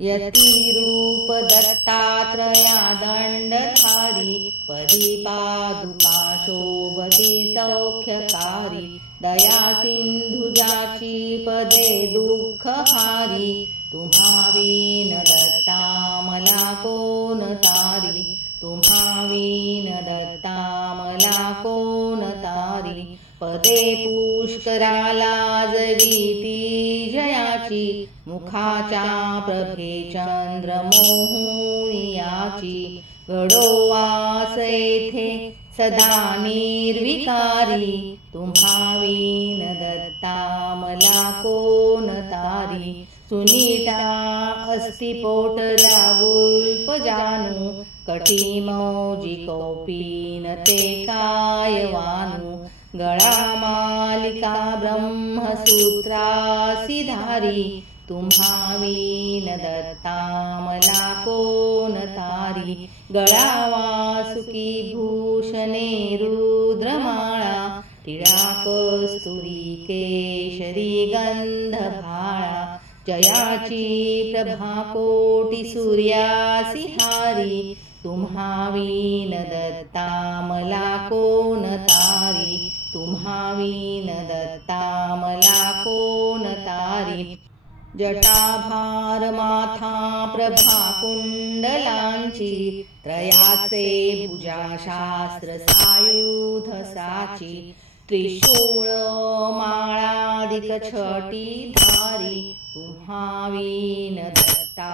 यतिरूप दत्तात्रया दंडधारी पदीपादुका शोभती सौख्यकारी दया सिंधु जाची पदे दुःखहारी तुम्हा विन दत्ता मला कोण तारी तुम्हा विन दत्ता मला कोण तारी पदे पुष्कराला जवीती जयाची मुखाच्या प्रभे चंद्र मोहुनियाची घडो वास येथे सदा निर्विकारी तुम्हा विन दत्ता मला कोण तारी सुनीता अस्ति पोटल्या गुल्प जानू कटी मौजी कौपीन ते कायवानू गळा मालिका ब्रह्मसूत्रासी धारी तुम्हा विन दत्ता मला कोण तारी गळा वासुकी भूषणे रुद्रमाळा टिळा कस्तुरी केशरी गंधभाळा जयाची प्रभा कोटी सूर्यासी हारी तुम्हा विन दत्ता मला कोण तारी तुम्हा विन दत्ता मला कोण तारी जटाभार माथा प्रभा कुंडलांची त्रयासे भुजा शास्त्र सायुध साची त्रिशूळ माळादिक छटी धारी तुम्हा विन दत्ता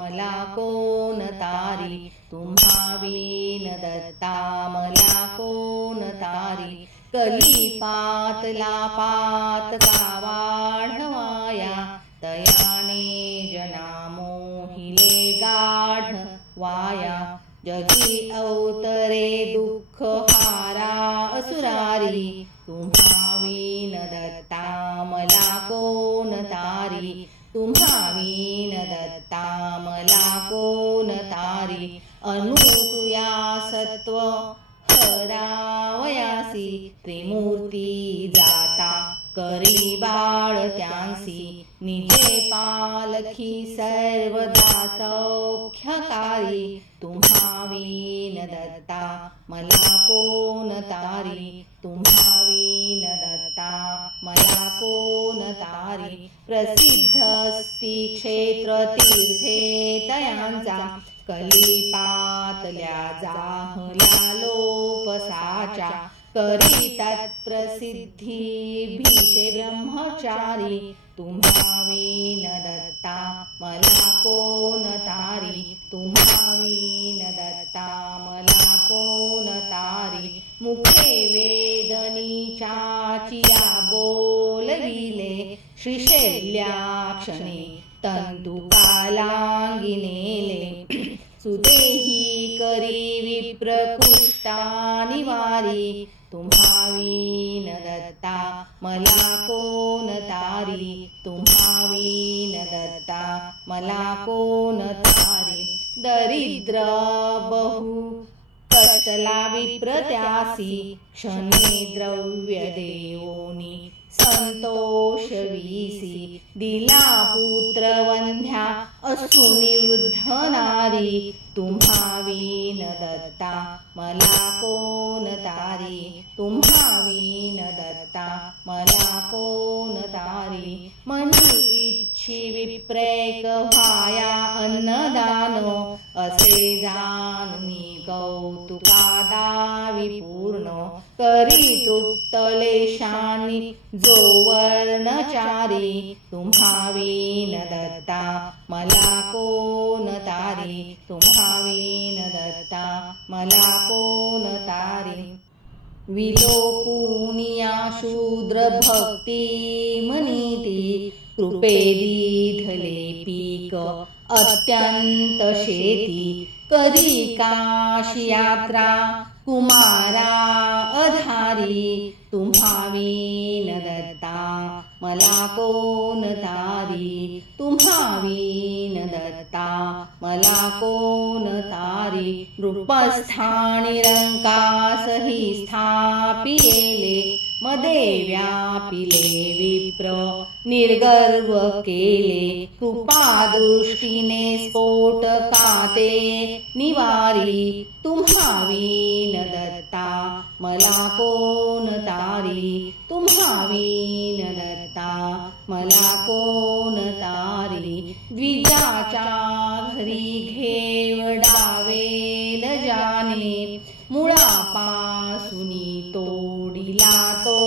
मला कोण तारी तुम्हा विन दत्ता मला कोण तारी कलिपातला पातका वाढवाया तयाने जना मोहिले गाढ वाया जगी अवतरे दुःख हारा असुरारी तुम्हा विन दत्ता मला कोण तारी तुम्हा विन दत्ता मला कोण तारी अनुसूया सत्व हरावयासी त्रिमूर्ती जाता करी बाळ त्यांसी निजे पालखी सर्वदा सौख्यकारी तुम्हा विन दत्ता मला कोण तारी तुम्हा विन दत्ता मला कोण तारी प्रसिद्धस्ति क्षेत्र तीर्थे तयांचा कलिपातल्या जाहल्या लोपसाच्या करी तत्प्रसिद्धी भीषे ब्रह्मचारी तुम्हा विन दत्ता मला कोण तारी तुम्हा विन दत्ता मला कोण तारी मुखे वेदनीच्या चिया बोलविले श्रीशैल्याक्षणे तंतु कालांगिनेले सुदेही करी विप्रकुष्टा निवारी तुम्हा विन दत्ता मला कोण तारी तुम्हा विन दत्ता मला कोण तारी दरिद्र बहु कटला विप्रत्यासी क्षणे द्रव्य देवोनी संतोष वीसी दिला पुत्र वंध्या असुनिवृद्ध नारी तुम्हा विन दत्ता मला कोण तारी तुम्हा विन दत्ता मला कोण तारी म्हणजे इच्छी विप्रेक व्हाया अन्नदान असे जाणुनी कौतुकादा विपूर्ण करी तृप्तलेशानी जो वर्णचारी तुम्हा विन दत्ता मला कोण तारी तुम्हा विन दत्ता मला कोण तारी विलोकुनिया शूद्र भक्ती मनीती कृपेदी धले पीक अत्यंत शेती करी काशी यात्रा कुमारा अधारी तुम्हा विन दत्ता मला कोण तारी तुम्हा विन दत्ता मला कोण तारी नृपस्थानी रंकासहि स्थापियेले मदे व्यापिले विप्र निर्गर्व केले कृपादृष्टीने स्फोटकाते निवारी तुम्हा विन दत्ता मला कोण तारी तुम्हा विन दत्ता मला कोण तारी द्विजाच्या घरी घेवडावेल जाणे मुळापासुनी तोडिला तो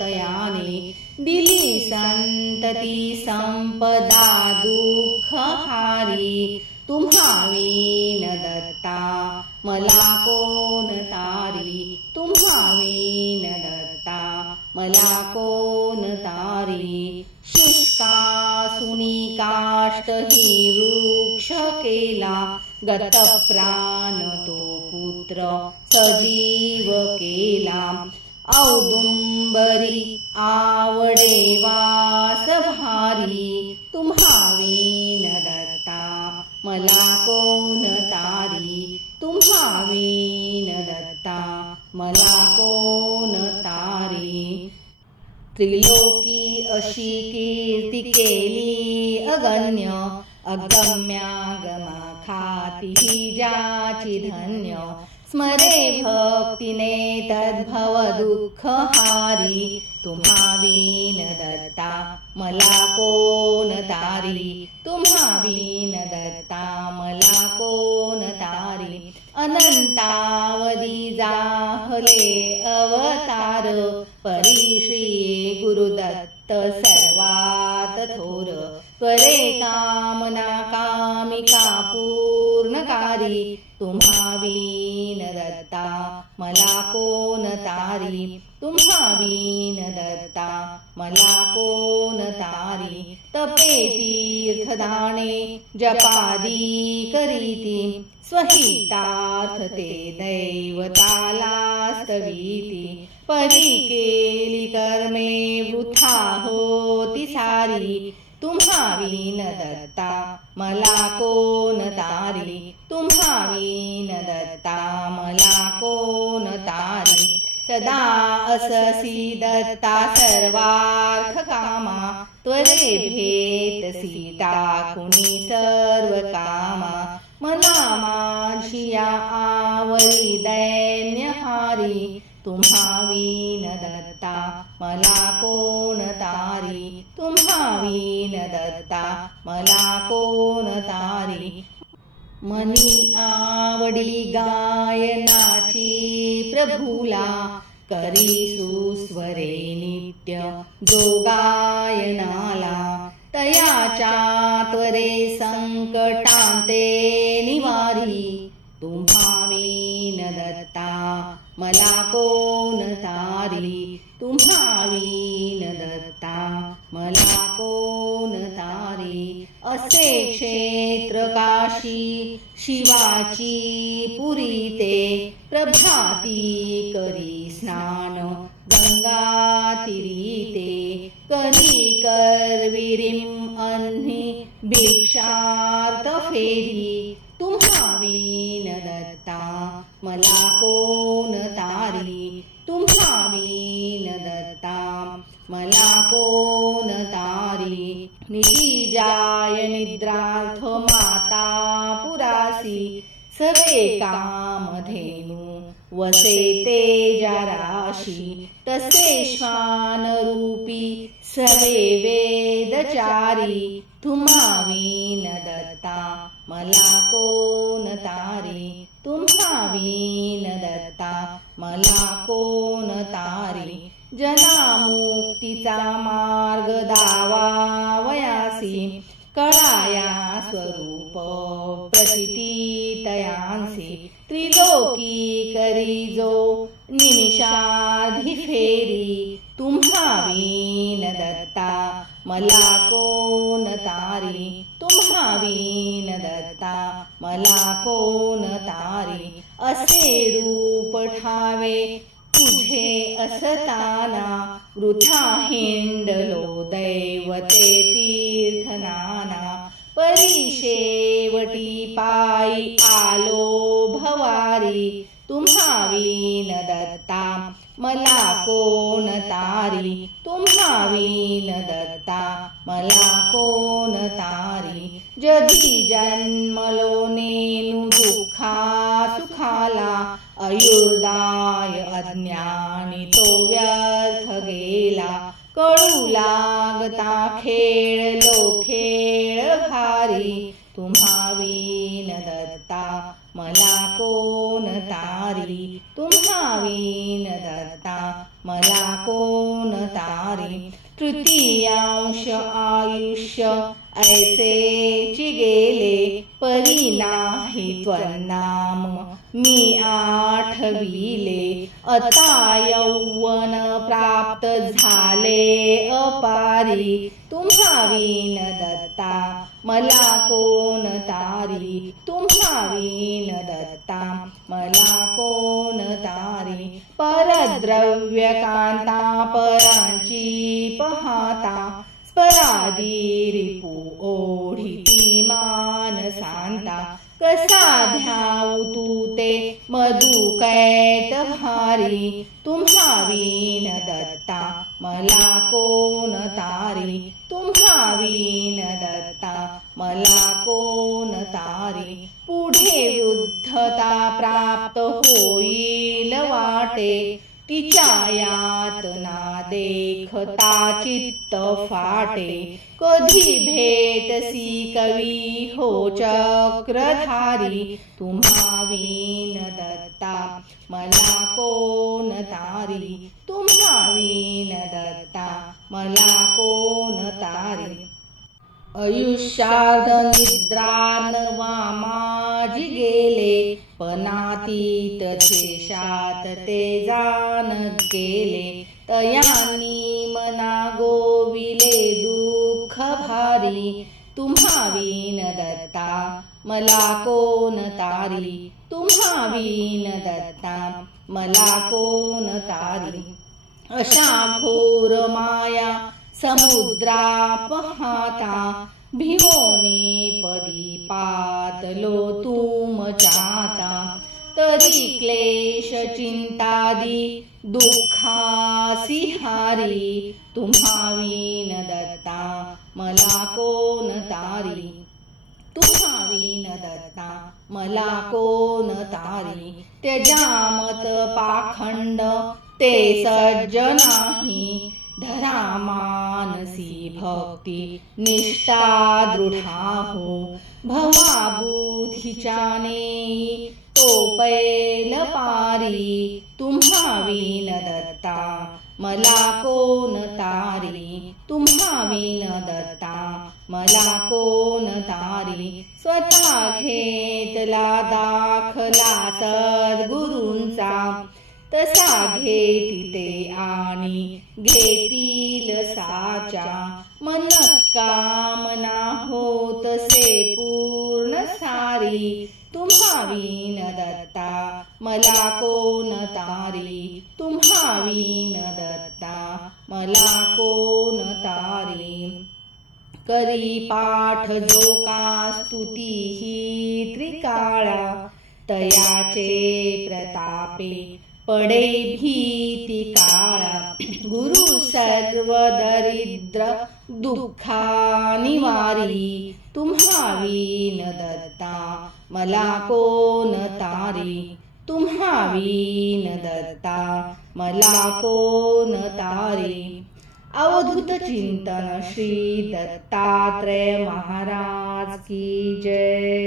तयाने दिली संतती संपदा दुःख हारी तुम्हा विन दत्ता मला कोण तारी तुम्हा विन दत्ता मला कोण तारी शुष्कासुनी काष्ट ही वृक्ष केला गत प्राण तो पुत्र सजीव केला औदुंबरी आवडे वास भारी तुम्हा विन दत्ता मला कोण तारी तुम्हा विन दत्ता मला कोण तारी त्रिलोकी अशी कीर्ती केली अगण्य अगम्यागमा खाती ही ज्याची धन्य स्मरे भक्तीने तद्भव दुःख हारी तुम्हा विन दत्ता मला कोण तारी तुम्हा विन दत्ता मला कोण तारी अनंतावधी जाहले अवतार परी श्री गुरुदत्त सर्वात थोर त्वरे कामना कामिका पूर्णकारी तुम्हा विन दत्ता मला कोण तारी तुम्हा विन दत्ता मला कोण तारी तपे तीर्थदाने जपादी करीती स्वहितार्थ ते दैवताला स्तवीती परी केली कर्मे वृथा होती सारी तुम्हा विन दत्ता मला कोण तारी तुम्हा विन दत्ता मला कोण तारी सदा अससी दत्ता सर्वार्थ कामा त्वरे भेटसी टाकुनी सर्व कामा मना माझिया आवरी दैन्यहारी तुम्हा विन दत्ता मला कोण तारी तुम्हा विन दत्ता मला कोण तारी मनी आवडी गायनाची प्रभुला करी सुस्वरे नित्य जो गायनाला तयाच्या त्वरे संकटांते निवारी तुम्हा विन दत्ता मला कोण तारी तुम्हा विन दत्ता मला कोण तारी असे क्षेत्र काशी शिवाची पुरी ते प्रभाती करी स्नान गंगा तीरीते करी करविरीम अन्ही भिक्षार्थ फेरी तुम्हा विन दत्ता मला कोण तारी तुम्हा विन दत्ता मला कोण तारी निशिजाय निद्रार्थ माता पुरासी सवे कामधेनु वसे तेजा राशी तसे श्वान रूपी सवे वेदचारी तुम्हा विन दत्ता मला कोण तारी तुम्हा विन दत्ता मला कोण तारी जनामुक्तीचा मार्ग दावावयासी कळाया स्वरूप प्रचितीतयांसी त्रिलोकी करी जो निमिषार्धी फेरी तुम्हा विन दत्ता मला कोण तारी तुम्हा विन दत्ता मला कोण तारी असे रूप ठावे तुझे असताना वृथा हिंडलो दैवते तीर्थनाना परिशेवटी पायी आलो भवारी तुम्हा विन दत्ता मला कोण तारी तुम्हा विन दत्ता मला कोण तारी जगी जन्मलो नेनु दुःखा सुखाला आयुर्दाय अज्ञानी तो व्यर्थ गेला कळू लागता खेळलो खेळ भारी तुम्हा विन दत्ता मला कोण तारी तुम्हा विन दत्ता मला कोण तारी तृतीयांश आयुष्य ऐसेची गेले परी नाही त्वन्नाम मी आठविले आता यौवन प्राप्त झाले अपारी तुम्हा विन दत्ता मला कोण तारी तुम्हा विन दत्ता मला कोण तारी परद्रव्य कांता परांची पाहता स्परादी रिपू ओढिती मानसांता कसा ध्याऊ तू ते मधुकैट भारी तुम्हा विन दत्ता मला कोण तारी तुम्हा विन दत्ता मला कोण तारी पुढे वृद्धता प्राप्त होईल वाटे तिच्या यातना देखता चित्त फाटे कधी भेटसी कवी हो चक्रधारी तुम्हा विन दत्ता मला कोण तारी तुम्हा विन दत्ता मला कोण तारी आयुष्यार्ध निद्रान वामाजी गेले पनातीत शेषात ते जाण गेले तयानी मना गोविले दुःख भारी तुम्हा विन दत्ता मला कोण तारी तुम्हा विन दत्ता मला कोण तारी अशा घोर माया समुद्रा पहाता भिवोनी पदी पातलो तुम चाता तरी क्लेश चिंतादी दुःखासी हारी तुम्हा विन दत्ता मला कोण तारी तुम्हा विन दत्ता मला कोण तारी त्यजामत पाखंड ते सज्जनाही धरा मानसी भक्ती निष्ठा दृढा हो भवा बुद्धीच्याने तो पैल पारी तुम्हा विन दत्ता मला कोण तारी तुम्हा विन दत्ता मला कोण तारी स्वतः घेतला दाखला सद्गुरूंचा तसा घेती ते आणि घेतील साचा मन कामना होत से पूर्ण सारी तुम्हा विन दत्ता मला कोण तारी तुम्हा विन दत्ता मला कोण तारी करी पाठ जो का स्तुती ही त्रिकाळा तयाचे प्रतापे पडे भीती काळा गुरु सर्व दरिद्र दुःखा निवारी तुम्हा विन दत्ता मला कोण तारी तुम्हा विन दत्ता मला कोण तारी अवधूत चिंतन श्री दत्तात्रेय महाराज की जय।